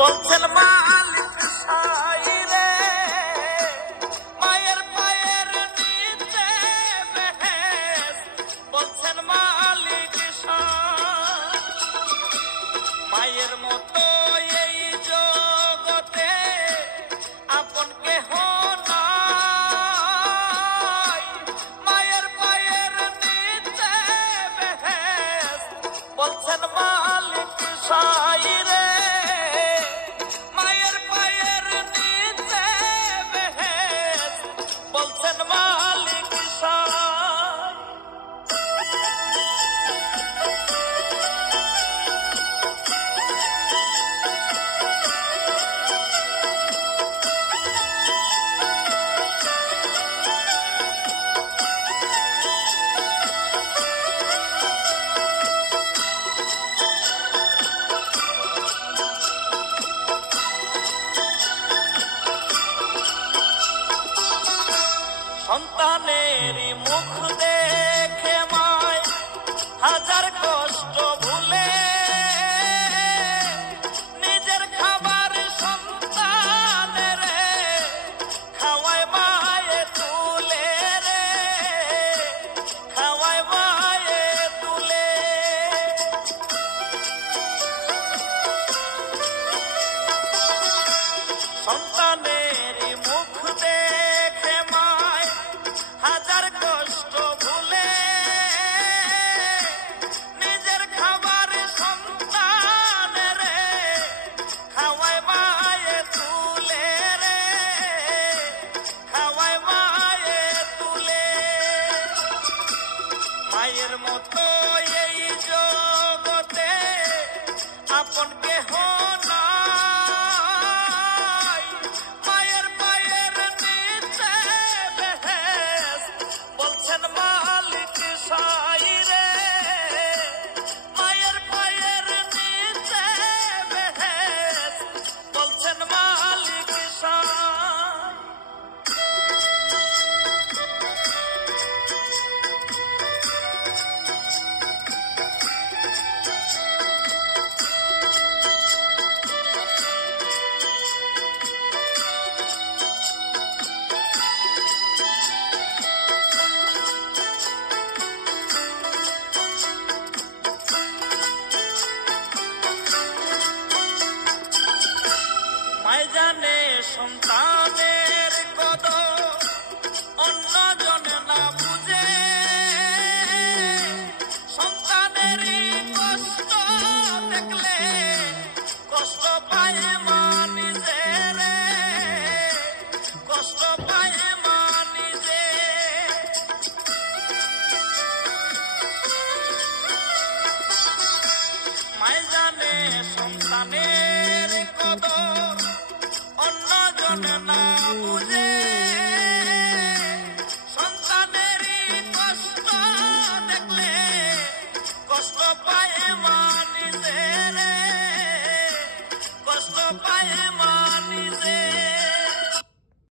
বলছেন মালিক সাইরে মায়ের পায়ের নিচে বেহেশত, বলছেন মালিক সাই। মায়ের মতো এই জগতে আপন কেহ নাই, মায়ের পায়ের নিচে বেহেশত, বলছেন মালিক সাইরে মায়ের পায়ের নিচে বেহেশত, বলছেন মালিক সাই। সন্তানেরই মুখ দেখে মায় হাজার কষ্ট ভুলে নিজের খাবার সন্তানের খাওয়ায় মায়ে তুলে রে, খাওয়ায় মায়ে তুলে। সন্তানেরই মুখ দেখে মায় হাজার কষ্ট ভুলে নিজের খাবার সন্তানের খাওয়ায় মায়ে তুলে রে, খাওয়ায় মায়ে তুলে। মায়ের মতো এই জগতে আপন কেহ নাই, মায়ের পায়ের নিচে বেহেশত, বলছেন মালিক সাইরে মায়ের পায়ের নিচে বেহেশত, বলছেন মালিক সাই। মায় জানে সন্তানে